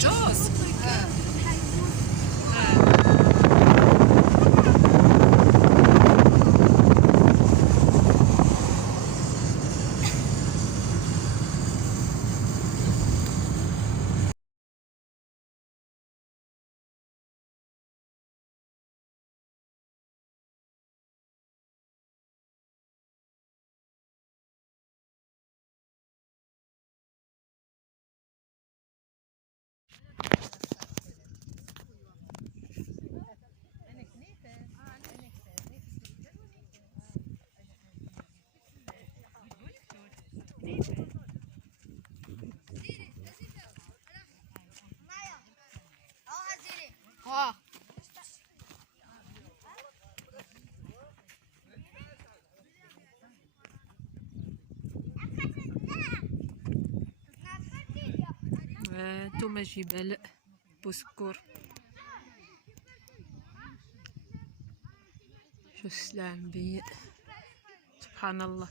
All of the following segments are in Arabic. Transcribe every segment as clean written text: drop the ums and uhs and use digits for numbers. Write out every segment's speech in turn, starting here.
جوز هانتوما جبال بوسكور. شو السلام بي سبحان الله.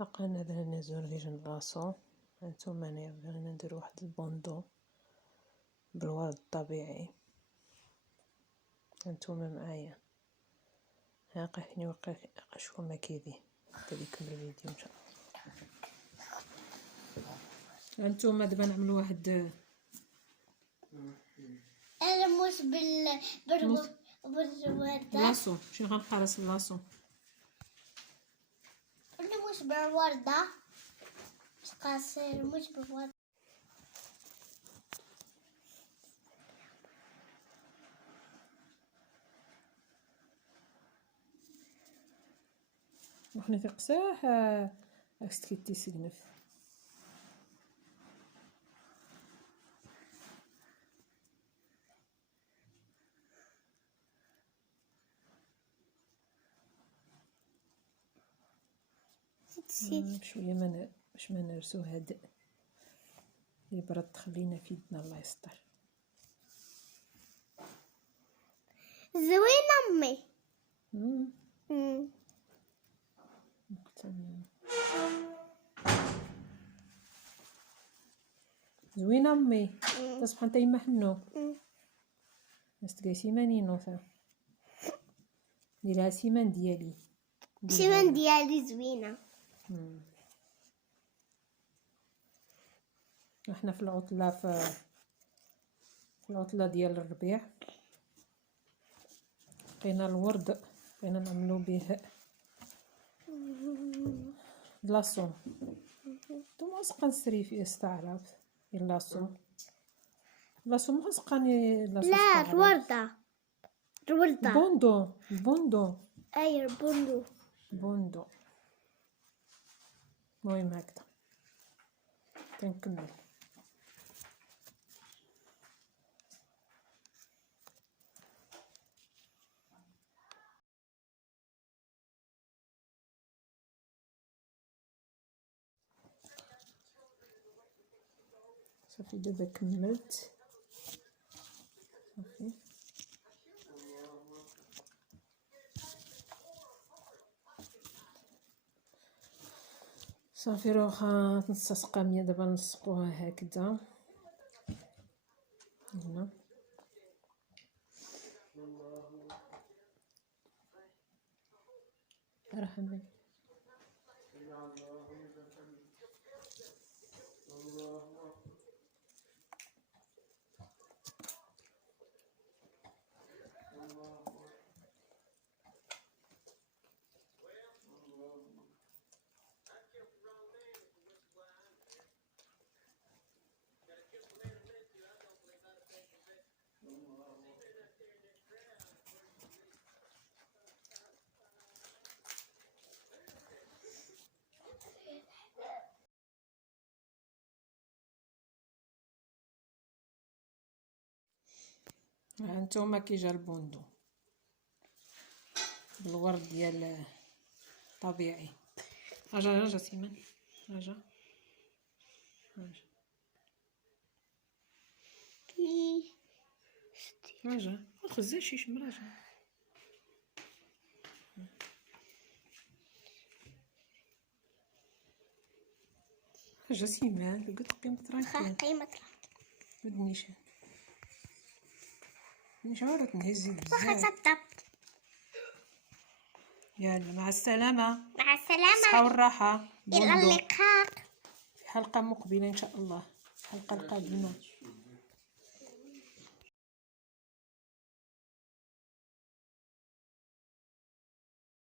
لقينا درنا نزور فيجن لاصو. هانتوما انايا بغينا نديرو واحد البوندو بالورد الطبيعي. هانتوما معايا هاقحني وقاش هما كيدي حتى يكمل الفيديو ان شاء الله. هانتوما دابا نعملو واحد انا مش بالوردة لاصو. شنو غنقرص لاصو؟ انا مش بالوردة مش قاصر مش بالوردة. وحنا تقساح اكستكيتي سقنف. بشويه باش ما نرسو هاد يبرد تخلينا في يدنا الله يستر. زوين امي. زوينه امي. تصبح انت يما حنو نستقي سيمانينو ثا نديرها سيمان ديالي. سيمان ديالي زوينة. احنا في العطلة في العطلة ديال الربيع لقينا الورد، بغينا نعملو به لاصون. نتوما واش نسري فيه استعراب ديال لاصون ما خصقاني لاصون. لا الوردة البوندو أي بوندو. المهم هكذا تنكمل. صافي دابا كملت. صافي روحا نص سقامية دابا نلصقوها هكذا هنا. رحمي هانتوما كي جا البوندو بالورد ديال طبيعي. رجع سيمان رجع ما تخزاش شي مراجع. رجع سيمان قلت قيمة ترانكيل ودنيشان نشعرت نهزي بزاف. يلا مع السلامة. الصحة والراحة. إلى اللقاء في حلقة مقبلة إن شاء الله، الحلقة القادمة.